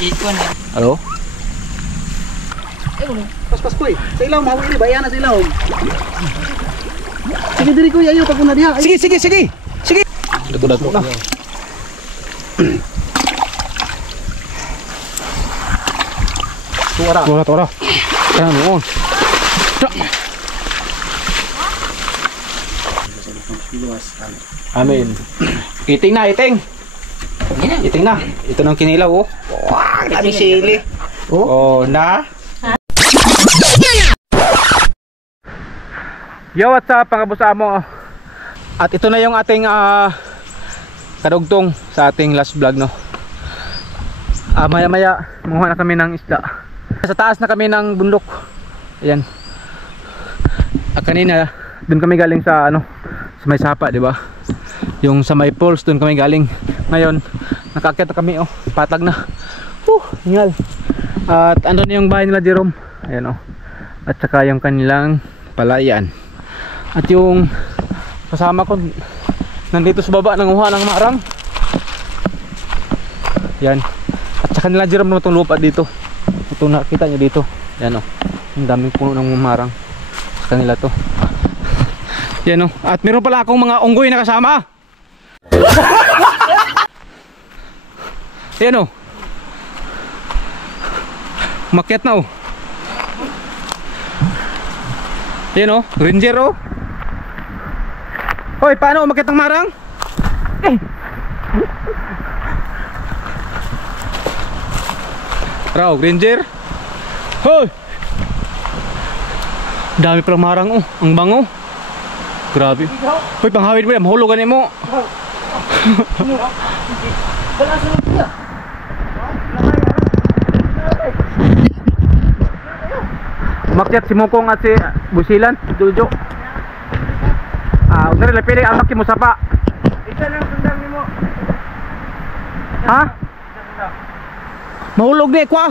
Ikon eh. Halo? Pas-pas ko eh. Sa ilaw, mahawi ini, bayan na sa ilaw. Sige diri ko, yayo, pag una diha. Sige, sige, sige! Sige! Dato-dato na. Tuara. Tuara. Kaya noon. Amin. Iting na, iting. Iting na. Ito ng kinilaw, oh. Wow, dami sili. Oh, na. Yo, what's up, mga boss amo. At ito na yung ating kadugtong sa ating last vlog, no. Maya-maya, manguha na kami ng isda. Sa taas na kami ng bundok. Ayan. Kanina, dun kami galing sa ano, sa may sapa, di ba? Yung sa may poles, dun kami galing. Ngayon, nakaakyat na kami, oh, patag na. Hingal. At ano na yung bahay nila, Jerome? Ayan, oh. At saka yung kanilang palayan. At yung kasama ko nandito sa baba, nanguha ng marang. Yan. At saka nila, Jerome, naman itong lupa dito. Ito nakita nyo dito. Yan, oh. Ang daming puno ng marang sa kanila to. Yan, oh. At meron pala akong mga unggoy na kasama. Yan, oh. Makyat na, oh. Yan, oh. Ranger, oh. Hoy, paano umakyat ng marang? Raw, Ranger. Hoy! Dami palang marang, oh. Ang bango. Grabe. Hoy, panghawid mo yan. Mahulugan mo. Umakyat si Mukong at si Busilan, Jojo. Huwag na rin lapili, amak mo sapa. Isa lang sundang mo. Ha? Mahulog na kwa.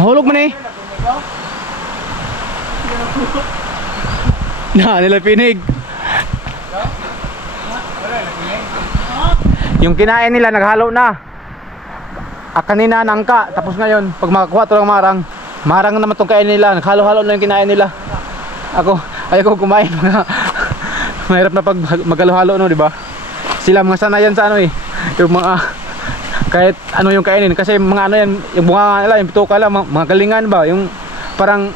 Mahulog man eh. Na, nila pinig. Yung kinain nila naghalo na. Kanina nangka, tapos ngayon pag makakuha ito ng marang naman itong kain nila, naghalo-halo na yung kinain nila. Ayaw ko kumain. Mahirap na pag maghalo-halo, no, diba? Sila mga sanayan sa ano eh, yung mga kahit ano yung kainin, kasi mga ano yan, yung bunga nila, yung pituka lang, mga galingan ba, yung parang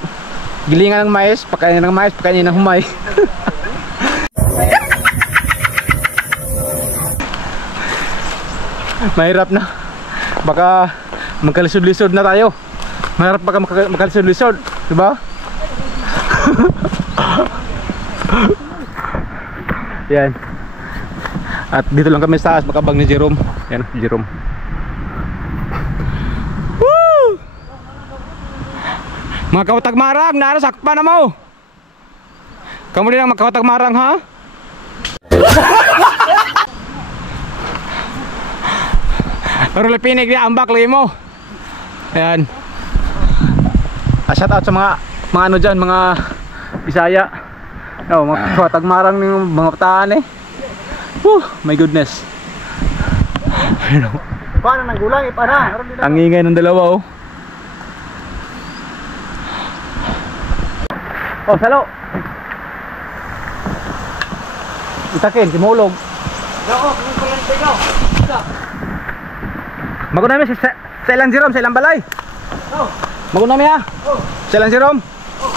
gilingan ng mais, pagkainin ng mais, pagkainin ng humay. Mahirap na, baka magkalisod-lisod na tayo. Mahirap baka magkalisod-lisod, diba? Yan. At dito lang kami sa taas, makabag ni Jerome. Yan, Jerome. Woo! Mga kawatag marang, narasakpan na mo. Kamu din ang magkawatag marang, ha? Pero lipinig niya, ambak lagi mo. Ayan. Shout out sa mga ano dyan, mga Bisaya. Oh, mga kawatag marang ng mga pataan eh. My goodness. Paano nang gulang ipana? Ang ingay ng dalawa, oh. Oh, salo. Itakin, simulog. Oo, kung pa yan tayo. Maguna mi sa ilang Jerome, sa ilang balay. Oh. Maguna mi ha. Oh. Sa ilang Jerome. Oh.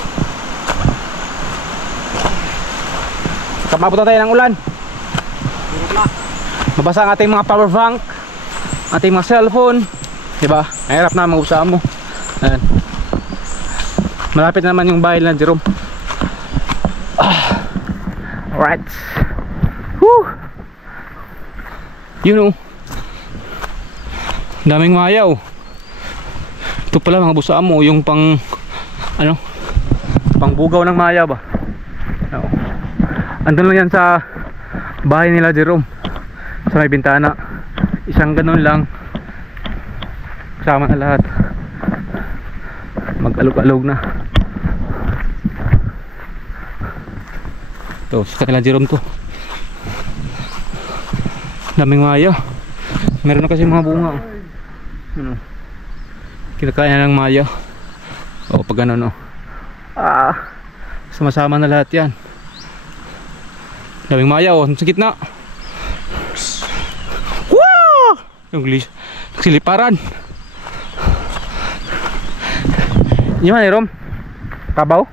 Kamabutan tayo ng ulan. Mabasa ang ating mga power bank, ating mga cellphone, diba? Mahirap na mag-usap mo. Ayan. Malapit na naman yung bahay na Jerome. Alright. Woo! You know, daming mayaw. Ito pala mga busa mo, yung pang ano, pang bugaw ng maya ba? Andun lang yan sa bahay nila Jerome, sa may bintana. Isang ganun lang, kasama na lahat. Mag-alog-alog na. Ito sa kanila Jerome to. Daming maya. Meron na kasi mga bunga. Ano? Kinakain na ng maya. O pag ano no. Sumasama na lahat yan. Daming maya oh, sa gitna. Wow! Yung siliparan. Yung ano Rom? Kabaw?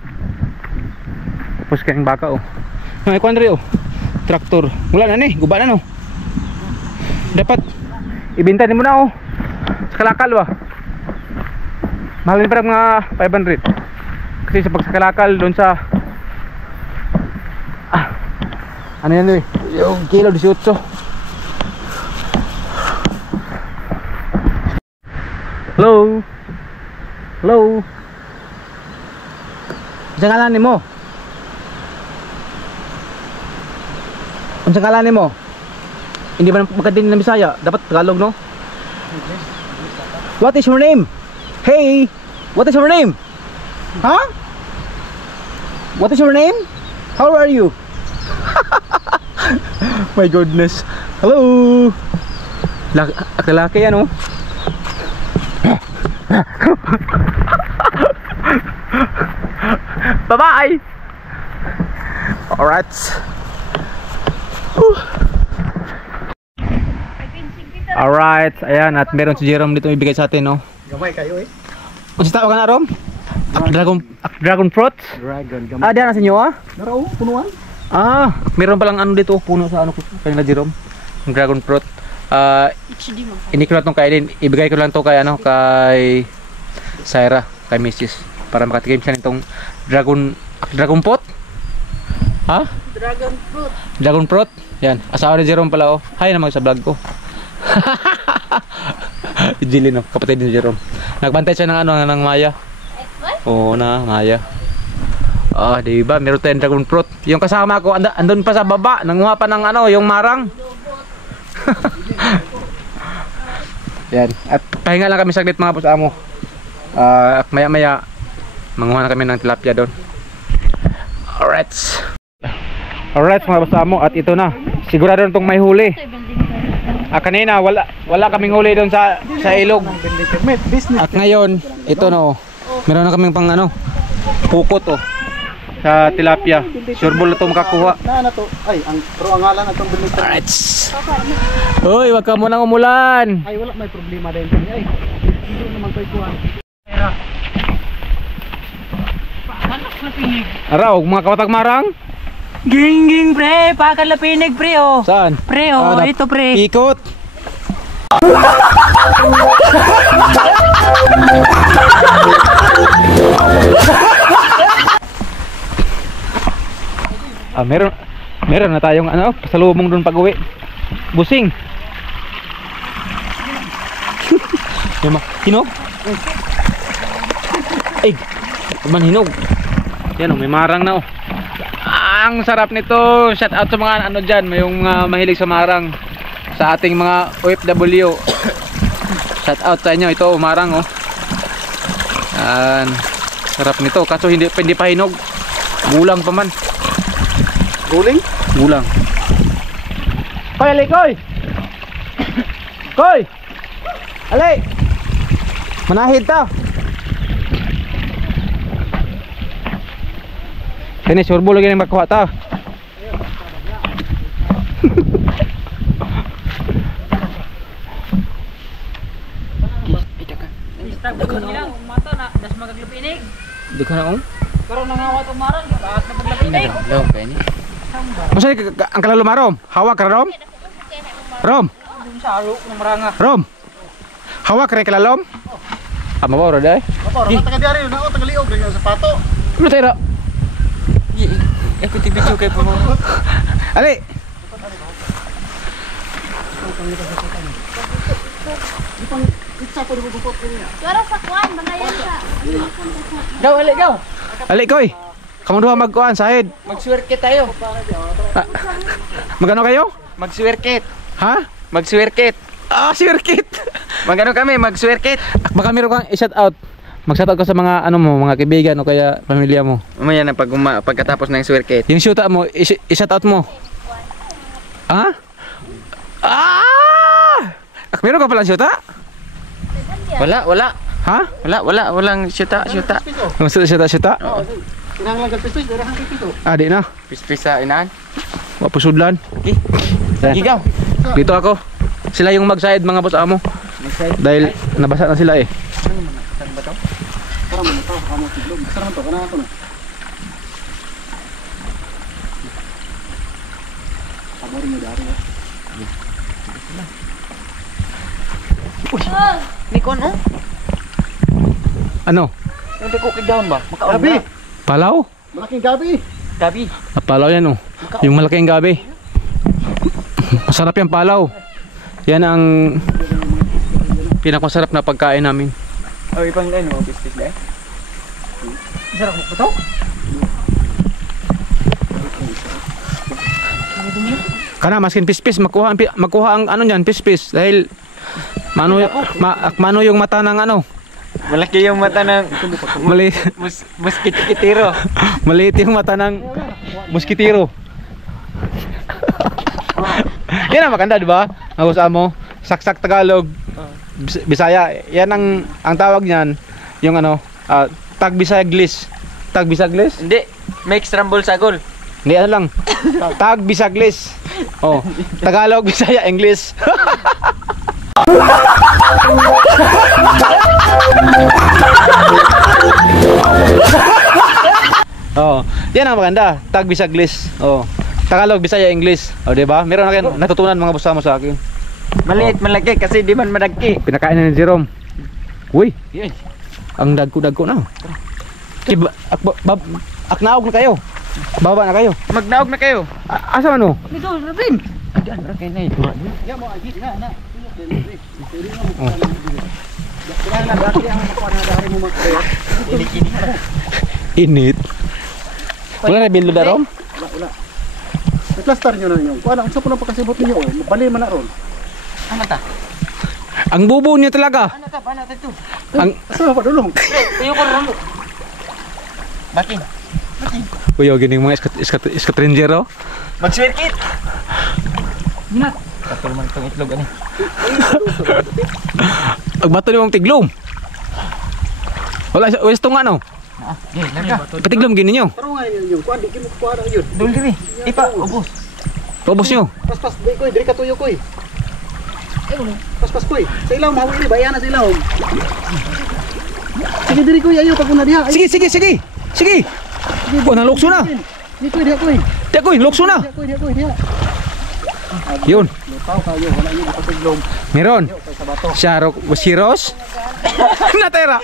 Tapos kayong baka oh. Yung ikon rin oh. Traktor. Wala na ni, guba na no. Dapat ibenta din mo na oh. Sa kalakal ba? Mahalin pa mga 500. Kasi sa pagsakalakal doon sa ano yan eh? Yung kilo 18. Hello? Hello? Ang ngalan mo? Ang ngalan mo? Hindi ba magkadin ng Bisaya? Dapat Tagalog no? What is your name? Hey! What is your name? Huh? What is your name? How are you? My goodness. Hello. Lalaki yan oh. Bye-bye. Alright. Alright, ayan at meron si Jerome dito ibigay sa atin no. Gamay kayo eh. Ano sa tawag na Rom? Dragon fruit? Dragon, gamay. Ah, diyan na sa inyo ah? Naro, punuan. Ah, meron palang ano dito, puno sa ano ko kanila Jerome. Yung dragon fruit. Hindi ko lang itong kainin. Ibigay ko lang to kay ano, kay Syra, kay Mrs. Para makatikim siya nitong dragon fruit. Ha? Dragon fruit. Dragon fruit. Yan, asawa ni Jerome pala oh. Hi naman sa vlog ko. Jilin oh, kapatid ni Jerome. Nagbantay siya ng ano, ng Maya. Oo na, Maya. Ah, di ba? Meron tayong dragon fruit. Yung kasama ko andun pa sa baba, nanguha pa ng ano, yung marang. Yan. At pahinga lang kami saglit mga boss amo. Maya-maya manguha na kami ng tilapia doon. Alright. Alright mga boss amo, at ito na. Sigurado na itong may huli. Kanina wala kaming huli doon sa ilog. At ngayon, ito no. Meron na kaming pang ano, pukot oh. Sa tilapia. Sure ball na ito makakuha. Na to. Ay, pero ang ngalan atong binit. Alright. Uy, wag ka munang umulan. Ay, wala may problema din. Ay, hindi naman ko'y kuhan. Araw, mga kawatag marang. Ging pre, pakalapinig pre oh. Saan? Pre oh, ito pre. Ikot. Meron na tayong ano, pasalubong doon pag-uwi. Busing. Hinog? Ay, hinog. Yan oh, may marang na oh. Ang sarap nito. Shout out sa mga ano dyan, yung mahilig sa marang, sa ating mga OFW. Shout out sa inyo. Ito marang oh. Yan. Sarap nito. Kaso hindi pa hinog. Gulang pa man. Guling? Gulang. Koy, alay koy. Koy. Alay. Manahid ta. Kini surbo lagi nang makuha ta. Di ka na Karon nangawat umaran, baat na paglapinig. Hello, Penny. Masa ang kalalo marom? Hawak ka Rom? Rom? Sa alo ng maranga. Rom? Hawak ka rin kalalom? Mabaw rin dahil? Mabaw, taga diari na taga liog lang yung sapato. Ano tayo? Ako tibidyo kay po mo. Ali! Pero sa kuan, banayan ka. Gaw, ali gaw. Ali koy! Kamang duha magkuhan, sahid. Magswerkit tayo. Magano kayo? Magswerkit. Ha? Magswerkit. Ah, circuit! Magano kami, magswerkit. Baka meron kang i-shout out. Mag-shout out ka sa mga ano mo, mga kaibigan o kaya pamilya mo. Umaya na pagkatapos ng swerkit. Yung shout out mo, i-shout out mo. Ha? Ah! Meron ka palang syuta? Wala. Ha? Walang syuta. Maksud syuta? Oo. Kinahanglan kag pispis, dira kang pipito. Ah, di na. Pispis sa inahan. Wapusudlan. Okay. Gigaw. Dito ako. Sila yung mag-side mga boss amo. Dahil nabasa na sila eh. Para mo taw kamo tiglog. Sara man to kana ako na. Amor mo dari. Nikon oh. Ano? Hindi ko kigawon ba? Makaon Gabi, na. Palaw? malaking gabi. Gabi. Ah, palaw yan oh. Yung malaking gabi. Masarap yung palaw. Yan ang pinakamasarap na pagkain namin. Oh, ipang lain mo pispis dai. Sarap mo to? Kana maskin pispis makuha ang ano niyan pispis dahil mano yung mata ng ano Malaki yung mata ng mali muskitiro. maliit yung mata ng muskitiro. Yan ang maganda, di ba? Ang usa mo, saksak Tagalog, Bisaya. Yan ang tawag niyan, yung ano, tag Bisaglis. Tag Bisaglis? Hindi, mix rambol sagol. Hindi ano lang. Tag Bisaglis. Oh, Tagalog, Bisaya, English. Oh, yan ang maganda. Tag Bisaglis. Oh. Tagalog, Bisaya, English. Oh, di ba? Meron na kayo natutunan mga boss mo sa akin. Maliit malaki kasi di man madagki. Pinakain na ni Jerome. Uy, Yun. ang dagko na. Aknaog na kayo. Baba na kayo. Magnaog na kayo. Asa man oh? Dito, Rabin. Adan ra kay nay. Ya mo agi na. Oh. Dati ang makuha na dari mo mag-create. Init. Wala na bildo da rom? Wala. I-plaster nyo na ninyo. Wala, unsa po lang pagkasibot ninyo. Bali man na ron. Ano ta? Ang bubo niyo talaga. Ano ta? Paano ta to? Ang Asa pa dulong? Tuyo ko ramo. Baking. Uyo gining mga iskatranger oh. Mag-circuit. Minat. Katul man tong itlog ani. Agbato ni mong tiglom. Wala wes tunga no. Ah, okay, laga. Patiglom gini niyo. Pero nga yun, kuha di mo kuha na yun. Dul diri. Ipa, ubos. Ubos niyo. Pas di koy, diri ka tuyo koy. Pas koy. Sa ilaw mahawi ni bayana sa ilaw. Sige diri koy ayo pag una diha. Sige. Oh, nalukso na. Di koy diha koy. Tiya koy, lukso na. Diha koy diha. Yun. Lutaw kayo, wala yun ipatiglom. Meron. Sa bato. Sharok Wasiros. Natera.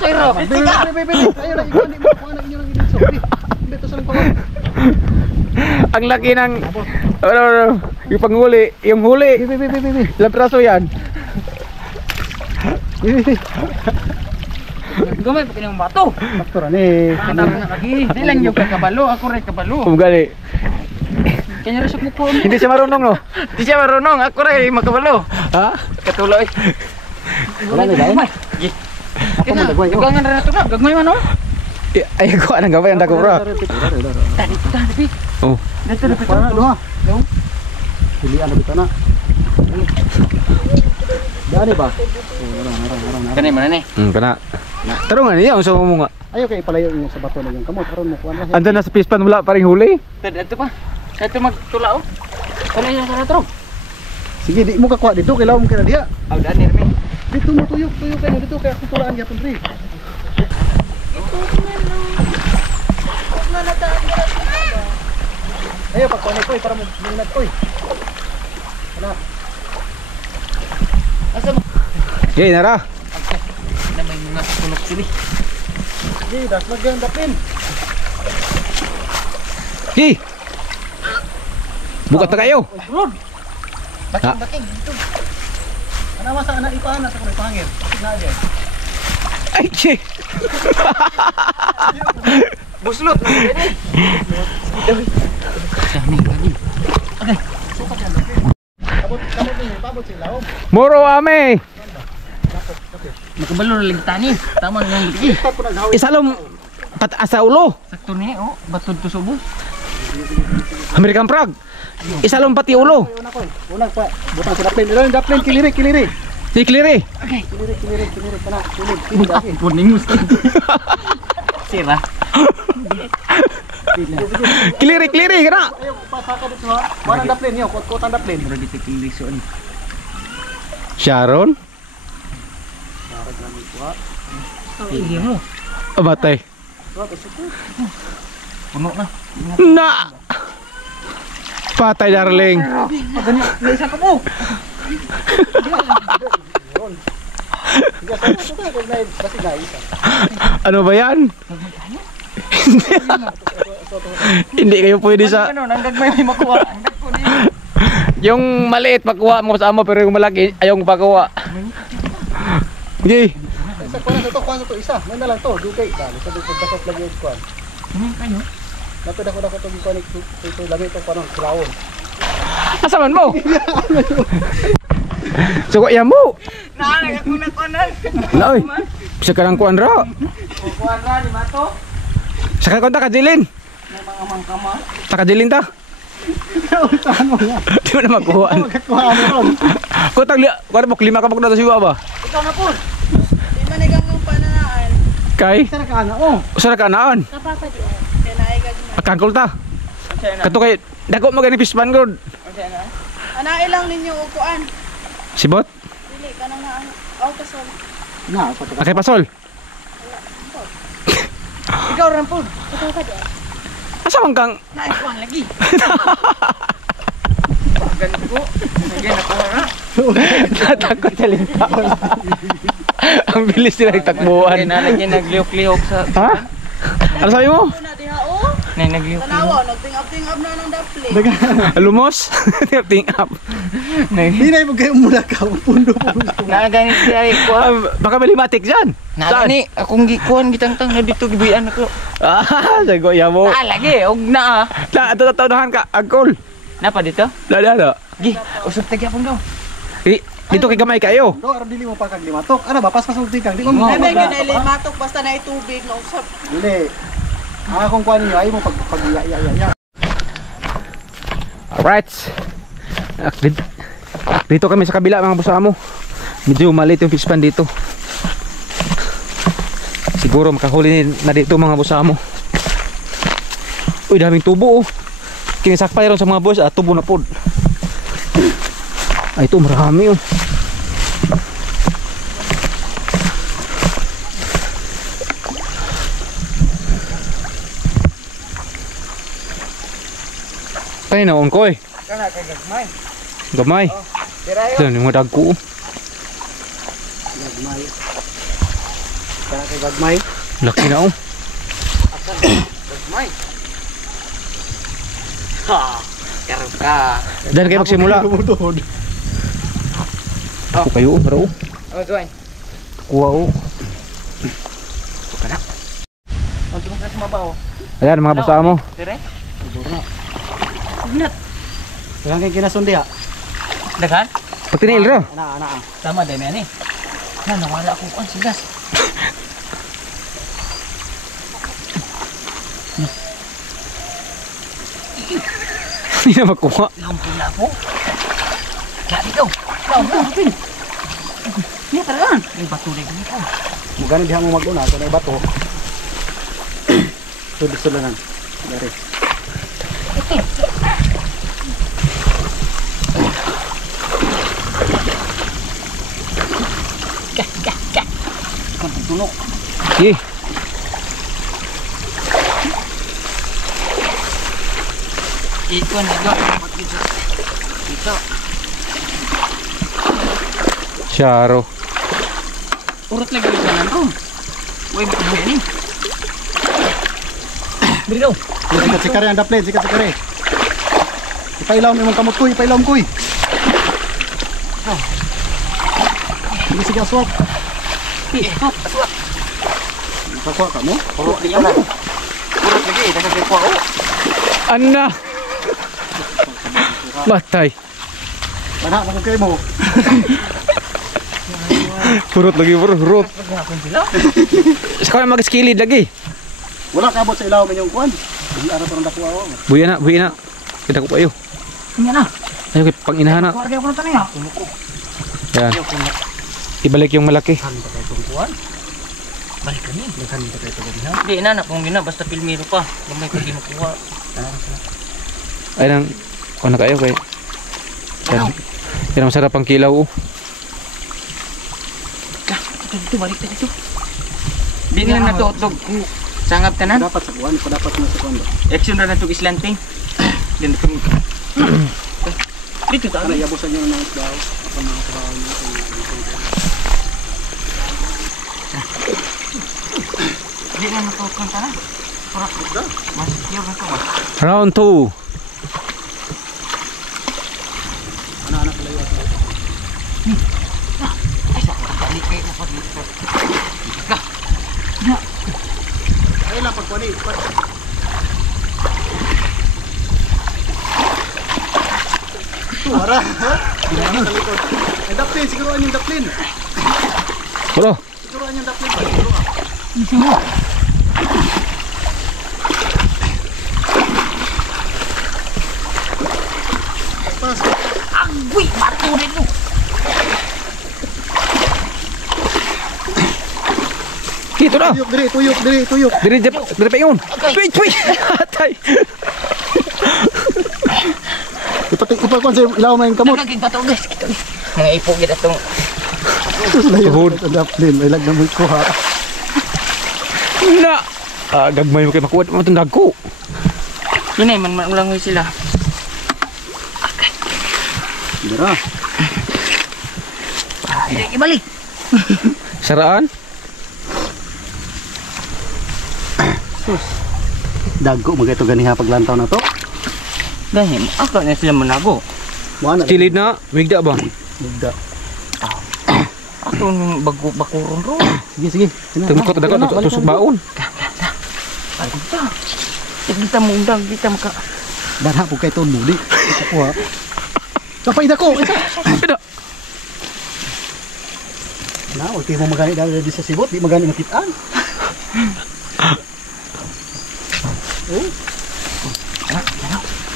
Pero, Be. Ayo na ikaw di mo kuha na inyo ng iditso. Dito sa lang pa. Ang laki ng yung panghuli, yung huli. Be. Ilang praso yan? gamay pa kinang bato. Pastor ani. Tama na lagi. Di lang yung kabalo, ako rin kabalo. Kumgali. Kanya resok mo ko. Hindi siya marunong no? Di siya marunong, ako rin makabalo. Ha? Katuloy. Wala ni dai. Ako man dagway. Dugangan ra to na, gagmay man oh. Ay ko anang gawin ang dako bro. Tadi. Oh. Dito na Para na duha. Pilihan na bitaw na. Dari ba? Kanay man ni. Kana. Taro nga niya unsa mo nga. Ayo kay palayo niyo sa bato na yung kamot aron mo kuan ra. Andan na sa pispan wala pa ring huli. Dito pa. Dito magtula oh. Kanay sa ratro. Sige di mo ka kuha dito kay laom kay na diha. Aw dani mi. Dito mo tuyok kay dito kay ako tulaan gyapon diri. Ayo pagkuha ko para mo minat ko. Wala. Asa mo? Hey nara. Na may mga tulok sili. Sige, das maganda pin. Hey. Buka ta kayo. Rod. Ha? Baking dito. Ana masa ana ipana sa kuno pangir. Na diyan. Ay, che. Buslot na gani. Dami gani. Kamot ni pabot si laom. Moro ame. Makabalo na lang tani. Tama na lang lagi. Tapos naghawi. Isalom pat asa ulo. Sakto ni oh, batod to subo. American frog. Isa lang pati ulo. Una ko. Una pa. Butang sa daplin. Ilan daplin kiliri kiliri. Si Cleary. Kiliri kana. Kiliri lagi. Puning gusto. Sira. Cleary kana. Ayo pasaka dito ha. Mana daplin yo, kot-kotan daplin. Bro dito tinglisyon. Sharon. Hindi mo. Abatay. Puno na. Na. Patay darling. Isa ka mo. Ano ba yan? Hindi kayo pwede sa... Ano, nanggagmay may makuha. Yung maliit makuha mo sa amo pero yung malaki ayaw mo pakuha. Okay. Isa ko na to, isa. May na lang to, dugay ka. Sa dakot lagi yung kwan. Kayo? Dako to yung kwan ito lagi to parang silawon. Asaman mo? Suko yan mo. Naalagak ko na kuanan. Naoy. Bisa ka lang kuan ra. Kuan ra di mato. Saka konta kadilin. May mga mangkama. Takadilin ta. Usahan mo nga. Di mo na makuhaan. Magkakuha mo ron. Kutang lima ka pag na si baba. Ikaw na po. Di manigang ang pananaan. Kay Isa na ka na oh. usa ka naan. Kapapa di. Kaya naigag na. Akangkol ta. Kato kay dako mo gani pispan gud. Anailang ninyo upuan. Sibot. Dili ka na nga. Oh, kasol. Na, pato ka. Akay pasol. Ikaw rin po. Ikaw ka di. Asa man kang Naikuan lagi. Ganito ko. Sige na ko na. natakot sa lintaon. Ang bilis nila Kaya takbuhan. nalagyan nagliyok-liyok sa... Ha? Ano sabi mo? Una diha oh. Nay nagliyok-liyok. Tanawa, nagting-up na ng dapli. Lumos? Ting up. Hindi na mo kayo muna ka. Pundo po. Naalagani siya ikuan. Baka malimatik dyan. Nalagani akong gikuan gitangtang na dito gibian ako. Ah, sago ya mo. Lagi, og na. Na, ato tawdahan ka. Agkol. Napa dito? Lada. Gi, usap tagi apon daw. Dito kay gamay kayo. Do, aram dili mo pa kag limatok. Ano ba, paspas mo tingkang. Di mo Oo. Ay, may ginalimatok basta na itubig na usap. Dili. Akong kuan niyo, ay mo pag iya. Alright. Dito kami sa kabila mga busamo. Medyo maliit yung fish pan dito. Siguro makahuli na dito mga busamo. Uy, daming tubo oh. Kinisakpay ron sa mga boys at tubo na pod. Ay, ito marami oh. Kaya na on ko eh. Kana kay gagmay. Gamay. Tira yo. Yan yung mga dagko oh. Gagmay. Kaya kay gagmay. Laki na oh. Gagmay. Ha, karon ka. Diyan kayo magsimula. Lumutod. Ako kayo oh, bro. Oh, Dwayne. Kuha oh. Ang tumok na sumabaw. Ayan mga busamo. Tira. Kaya kay kinasundi ha. Daghan? Pag tinail ra. Ana. Tama dai man ni. Na nawala ako ang sigas. Hindi na makuha. Lampun na ako. Kaya dito. Lampun. Ni taragan. Ni batu dai ko. Mugani diha mo maguna sa bato. Sulanan. Dari. Tulok. Sige. Ito na go. Ito. Syaro. Urut lagi sa nan ro. Uy, mabuhay ni. Bili daw. Sikat sikare ang daplin, sikat sikare. Ipailaw mo imong kamot ko, ipailaw mo ko. Sige sige aswak. Aswak. Kakuha ka mo? Urut lagi na. Urut lagi, dagan kay kuha. Anna. Matay. Mana mo kay mo? Purot lagi bro, purot. Pagapon sila. Saka mag-skilled lagi. Wala kabot sa ilaw minyong kuan. Di ara parang dako awa. Buya na. Kita ko pa iyo. Tingnan na. Ayo kay panginahan na. Kuwarga ko na tanay ha. Yan. Ibalik yung malaki. Balik kami. Hindi na kung gina basta pilmiro pa. Gamay ko di makuha. Ay nang kuha na kayo kay. Yan ang sarap ang kilaw. Oh. Dito balik ta dito. Di na natutog. Sangap tanan. Dapat sa kuan, dapat na sa kuan. Action na natug islanting. Din kami. Dito ta. Ana yabusan niyo na daw. Apa mga trabaho niyo. Di na natutog tanan. Para dito. Mas kiyo ba to? Round 2. Ana pala yun. Ay sa balik kay ko pag dito. Ay lang pagkuan eh. Wala. Ano sa likod? Ay daplin, siguruan yung daplin. Bro. Siguruan yung daplin. Siguruan. Pas. Agui batu dito. Dito na. Tuyok, tuyok. Diri pa yun. Puy. Atay. Ipakuan sa ilaw may kamot. Nagagig batu guys. Nga ipo gid atong Tuhod. Ang daplin, ay lag na mo kuha. Na. Gagmay mo kay makuha mo itong dagko. Yun man ulangoy sila. Dira. Ibalik. Saraan? Dagko magito ganiha paglantaw na to. Dahil ako na sila manago. Mo ana. Kilid na. Migda ba? Mugda. Ako nung bakuron ro. Sige. Tungkot dagko tusok baon. Balik ta. Kita mo undang, kita maka. Dara po kay ton muli. Kuha. Kapay dako. Pida. Na, okay mo magani dali sa sibot, di magani makitaan. Oh,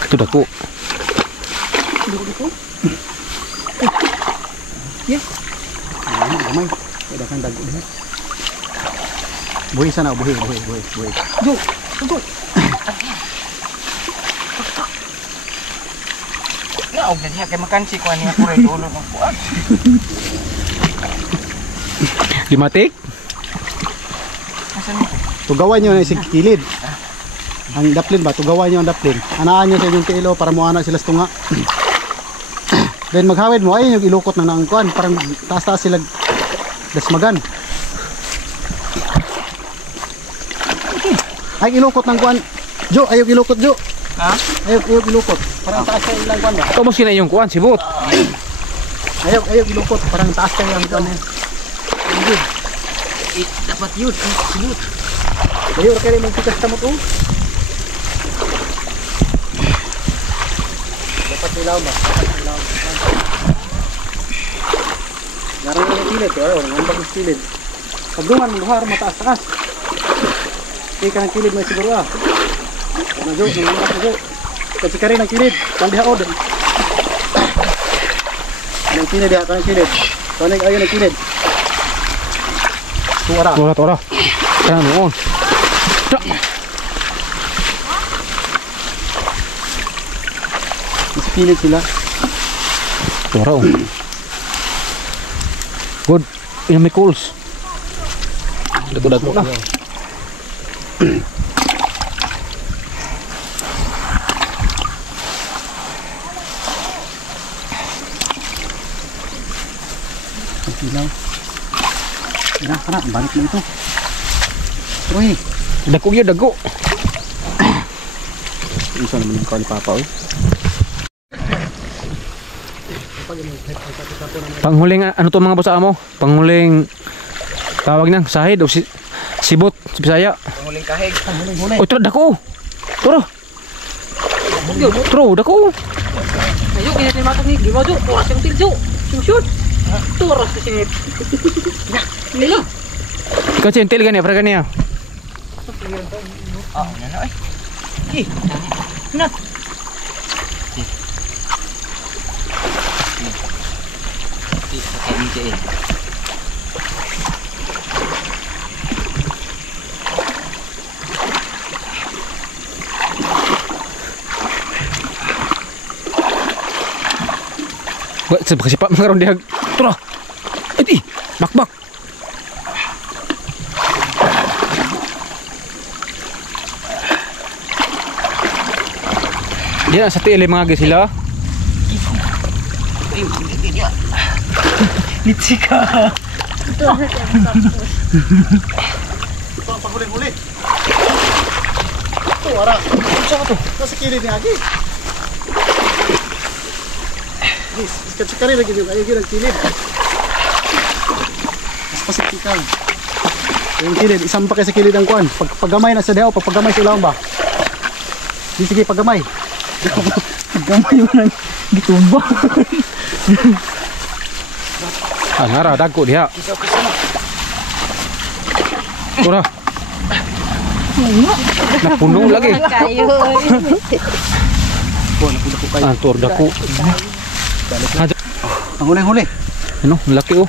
Ito dako. ay gamay. Ada kan dago diha. Buhi sana, buhi. Jo. Na og diha kay makan si kuan niya pure dulo ng kuan. Limatik. Asan mo? Tugawan niyo na si kilid. Ang daplin ba? Tugawan niyo ang daplin. Anaan niyo sa inyong kilo para muana sila sa tunga. Then maghawid mo ay yung ilukot na ang kuan, parang taas-taas sila dasmagan. Ay ilukot ng kuan. Jo, ayaw ilukot Jo. Ha? Ayaw ilukot. Parang taas kayo ilang kuan ba? Ito mo sina yung kuan, sibot. Ayaw ilukot. Parang taas kayo ang kuan yan. Dapat yun. Yun. Ayaw kayo magpikas tamot oh. Dapat ilaw ba? Garang yung kilid. Ang bagong kilid. Pagdungan mo buhar mataas-taas. Hindi ka ng kilid may siguro ah. Ano Jo? Nangangat mo Jo. Kasi ka rin ang kilid. Kandihaod. Anong kilid ya? Kanang kilid. Kanig ayaw ng kilid. Tuwara. Tora. Kan mo. Mas kilid sila. Tora. Good. Yan may calls. Dako na. Ilaw. Kana, balik mo ito. Uy, Dako yun, dako. isa naman yung kawali papa oy. Panghuling ano to mga boss amo? Panghuling tawag nang sahid o sibot sa Bisaya. Panguling kahig. Oy, tro dako. Tro, dako. Ayo kaya tayo matong ni. Giwa jo. Oras yung tiljo. Shoot. Turas na sinip. Nila. Ikaw centil gani, para gani ah. Oh, yan na ay. Eh, nak. Pakai ni je. Wah, sebab mengarang dia. Turah. Edi, bak. Dia sa tili mga sila. Litsika. Ito ang paghuli-huli. Ito, ara. Saan ka to? Nasa kilid ni Agi. Sikat-sikari lagi yung ayun ang kilid. Mas pasikikan. Yung kilid, isang pa kayo sa kilid ang kuan. Paggamay na sa deho, paggamay sa ulang ba? Di sige, paggamay. Gamay mo nang gitumba. Ah, nara dagko diha. Ora. Napuno lagi. kayo. Napuno kayo. Ah, tur dako. Ang huli-huli. Ano, laki oh.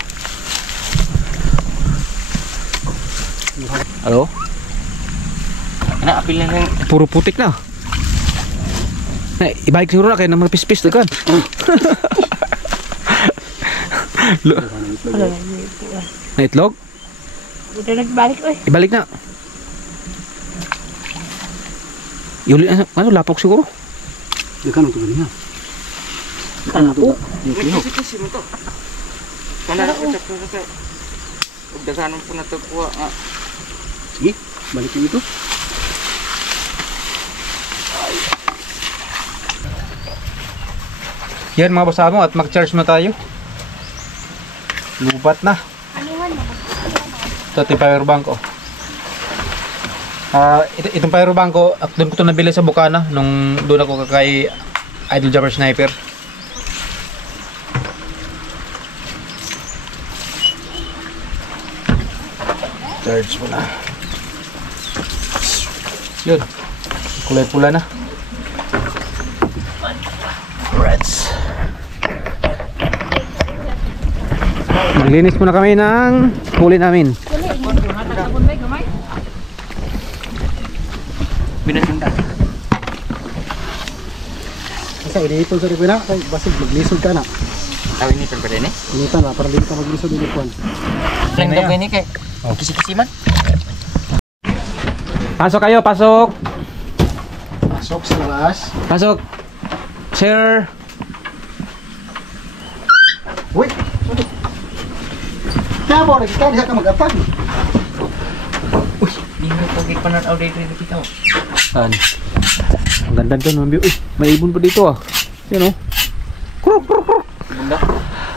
Halo? Anak apil na lang. Puro putik na. Nah, ibalik siguro na kayo na malapis-pis kan. Na itlog? Ito nagbalik oy. Ibalik na. Iuli na, ano, lapok siguro. Ikan ito ganyan. Kisi mo to. Kana ko sa. Ug daghanon po na to kuha nga. Sige, balikin ito. Yan mga boss amo at mag-charge na tayo. Lubat na. Ito yung power bank ko. Itong power bank ko, doon ko ito nabili sa Bukana nung doon ako kay Idol Jumper Sniper. Charge mo na. Yun. Kulay pula na. Reds. Maglinis muna kami ng huli namin. Binasunda. Kasi iniipon sa ripina, kay basig maglisod ka na. Tawin ni pala ni. Inipan na, para hindi ka maglisod ng ipon. Lang daw ni kay. Kisi-kisi man. Pasok kayo, pasok. Pasok sa labas. Pasok. Sir. Uy! Kaya mo, nagkita, di ka mag-atag. Di mo pagig pananaw dito kita. Saan? Ang ganda doon, mami. Uy, may ibon pa dito ah. Yan oh. Kruk, kruk, kruk. Bunda.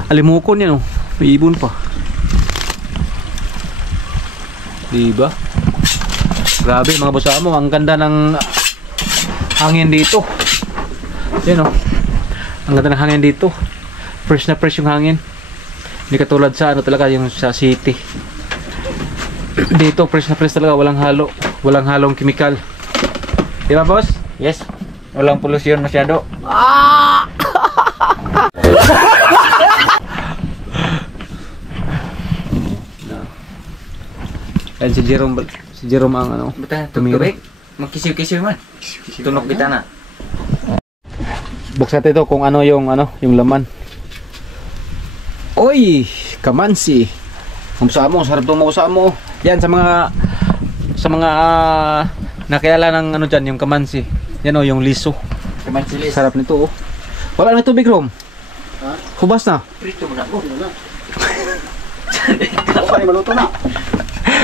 Alimukon yan oh. May ibon pa. Diba? Grabe mga boss mo, ang ganda ng hangin dito. Yan oh. Ang ganda ng hangin dito. Fresh na fresh yung hangin. Hindi katulad sa ano talaga yung sa city. Dito fresh na fresh talaga, walang halo. Walang halong kimikal. Di ba boss? Yes. Walang polusyon masyado. Ayan si Jerome ang ano. Bata Tumiro. tubig. Magkisiw-kisiw man. Tunog kita na. Buksan ito kung ano yung laman. Oy, kamansi. Ang sarap tong mo. Yan sa mga nakilala ng ano diyan, yung kamansi. Yan oh, yung liso. Kamansilis. Sarap nito oh. Wala na tubig, Rom. Ha? Hubas na. Prito mo na ko. Okay, maluto na.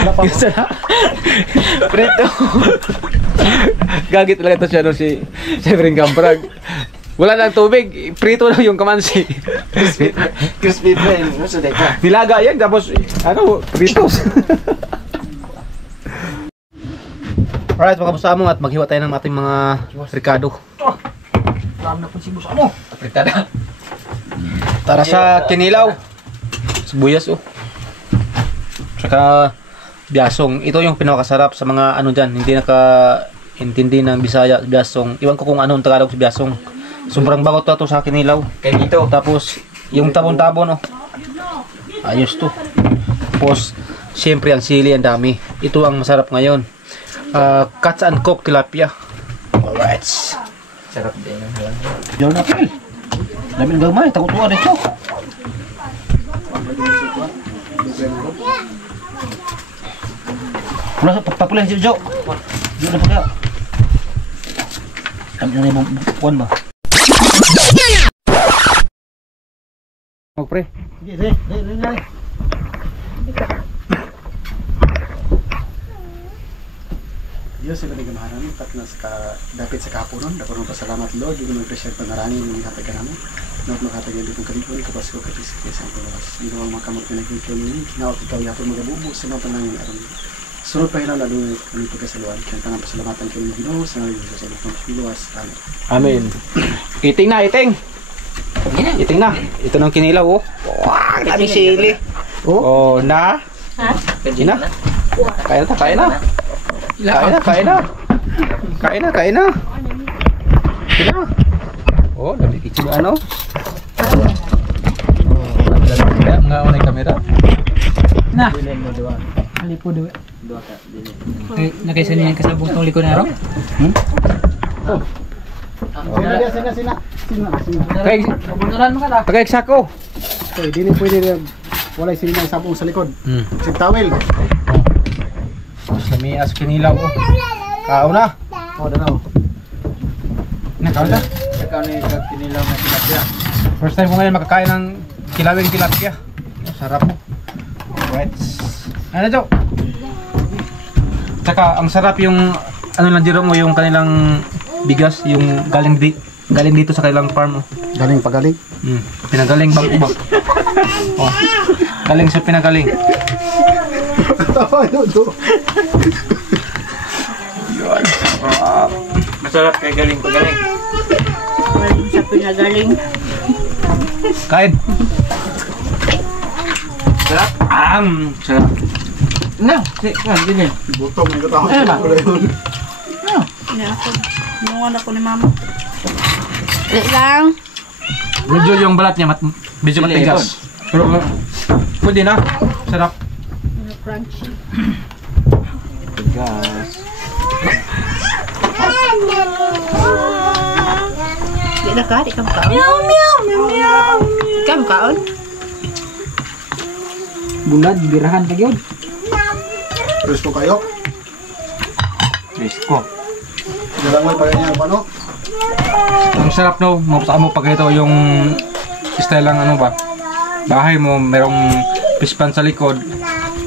Wala pa Yung sarap. Prito. Gagit talaga ito siya no, si Severin Gamprag. Wala nang tubig, prito lang yung kamansi. Crispy friend. Ano sa deka? Nilaga yan, tapos ano, pritos. Alright mga busamo at maghiwa tayo ng ating mga ricado. Alam na po si boss mo. Apritada. Tara sa kinilaw. Sibuyas oh. Saka biasong. Ito yung pinakasarap sa mga ano dyan. Hindi intindi ng Bisaya, Biasong. Iwan ko kung anong Tagalog sa Biasong. Sobrang bagot to sa kinilaw. Kaya dito. Tapos, yung tabon-tabon, oh. Ayos to. Tapos, siyempre ang sili, ang dami. Ito ang masarap ngayon. Cuts and cooked tilapia. Alright. Sarap din. Diyan na, Phil. Daming gamay, takot-tuwa dito. Pula, papulih si Jo. Jo na pula. Kami na yung buwan ba? Mag pre. Sige. Diyos sila ni gamahanan kat na sa dapit sa kapunon dako nang pasalamat Lord di mo appreciate panarani ni hatag kanamo not makatag dito kung kalipon ko pasko ka sa paglawas dito ang makamot na nagkikyo ni na ikaw yato magabubo sa mga panangin aron sunod pa hilaw na doon kami pagkasaluan kaya tanang pasalamatan kami ng Ginoo sa ngalan sa Panginoon luwas amen. Amen. Iting na, iting. Iting na. Ito ng kinilaw, oh. Wow, dami sili. Oh, na. Ha? Kain na. Kain na, kain na. Kain na. Kain na. Oh, dami kitchen ano. Kaya nga unay kamera. Na. Halipo dua. Nakaysa niya kasabong tong likod na ro. Sina. Kay Kabunuran mo ka ta. pagay sako. Okay, dili pwede walay sila sabong sa likod. Si tawel. Sa mias kinilaw, oh. Kao na. Oh, danaw. Nakaw na. Ikaw ni kinilaw na tilapia. First time ko ngayon makakain ng kilawing tilapia. Sarap mo. Right. Ano Jo? Tsaka ang sarap yung ano lang Jerome mo yung kanilang bigas, yung galing dito sa kanilang farm. Oh. Galing pagaling. Pinagaling bang ubak. Oh. Galing sa pinagaling. Masarap kay galing pagaling. Galing sa pinagaling. Kain. Sarap. Sarap. Na, ganyan. Butong ng katao. Ano ba? Hindi ako. Nungan ako ni mama. Wait lang. Medyo yung balat niya medyo matigas. Pero pwede na. Sarap. Crunchy. Tigas. Di na ka? Di ka makaon? Meow. Di ka makaon? Bulad, birahan pa yun. Terus ko kayo. Risko. Dalang mo pa ganyan ano? Ang sarap no, mapasa mo pag ito yung style lang ano ba. Bahay mo merong pispan sa likod,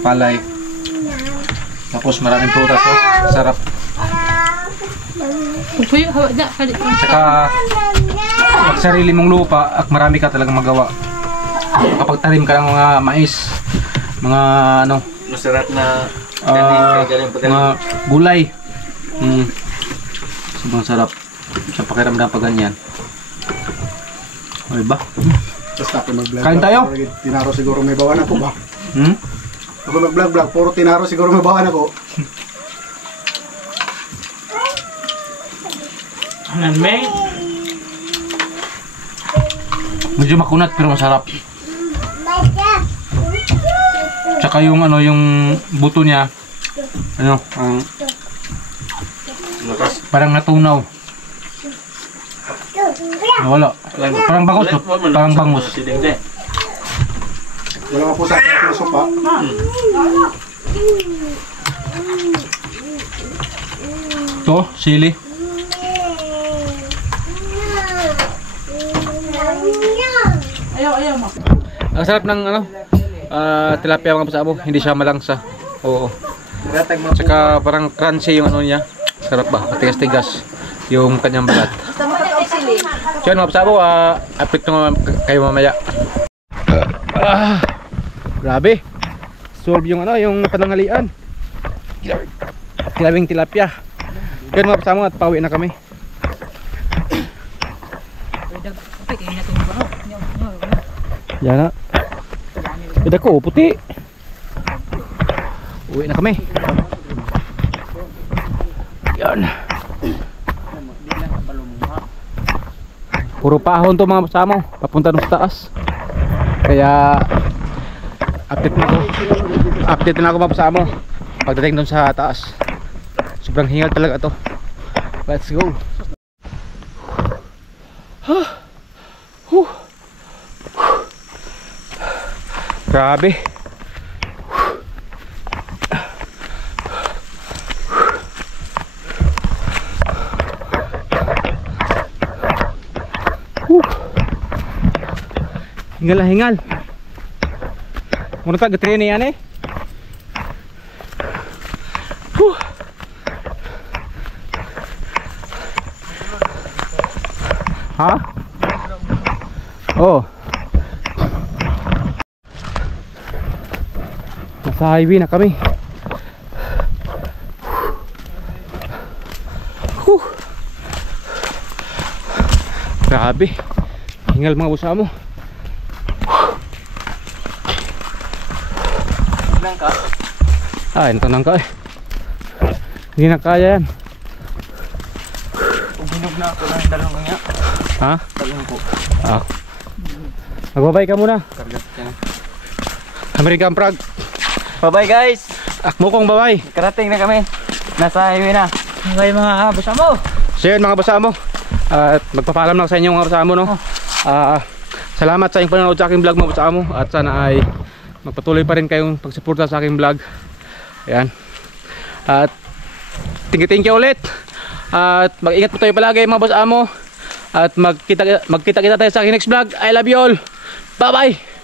palay. Tapos maraming prutas oh. Sarap. Kuya, hawa na. Tsaka pag sarili mong lupa at marami ka talagang magawa. Kapag tanim ka ng mga mais, mga ano, Masarap na galing mga gulay. Sobrang sarap. Sa pakiramdam pa ganyan. Okay ba? Basta ako mag-vlog. Kain tayo? Tinaro siguro may bawan ako ba? Hmm? Ako mag-vlog, puro tinaro siguro may bawan ako. May Medyo makunat pero masarap. Tsaka yung ano, yung buto niya, ano, parang natunaw. Wala. Parang bangus. Parang bangus. Wala nga po sa akin ng sopa. Ito, sili. Ayaw mo. Ang sarap ng ano, tilapia mga pasabo. Hindi siya malangsa. Oo. Tsaka parang crunchy yung ano niya. Sarap ba? Matigas-tigas yung kanyang balat. So yun mga pasabo, update ko kayo mamaya. Grabe. Solve yung ano, yung panangalian. Kilawing tilapia. Yun mga pasabo at pauwi na kami. Yan na. Beda ko, puti. Uwi na kami. Yan. Puro pahon to mga basamo, papunta dun sa taas. Kaya update na ako mga basamo pagdating dun sa taas. Sobrang hingal talaga to. Let's go. Grabe. Hingal na hingal. Muna ta gatrene yan eh. Ha? Oh. Nasa highway na kami. Grabe. Hingal mga busamo. Nangka. Ito nangka eh. Hindi na kaya yan. Ubinog na ako ng dalawang nga. Ha? Dalawang po. Magbabay ka muna. Kargat yan. American Frog. Bye-bye guys. Akmo kong babay. Karating na kami. Nasa highway na. Bye mga basamo. So yun mga basamo. At magpapaalam lang sa inyo mga basamo no. Salamat sa inyong panonood sa aking vlog mga basamo. At sana ay magpatuloy pa rin kayong pagsuporta sa aking vlog. Ayan. At thank you ulit. At mag-ingat po tayo palagi mga basamo. At magkita-kita tayo sa aking next vlog. I love you all. Bye bye.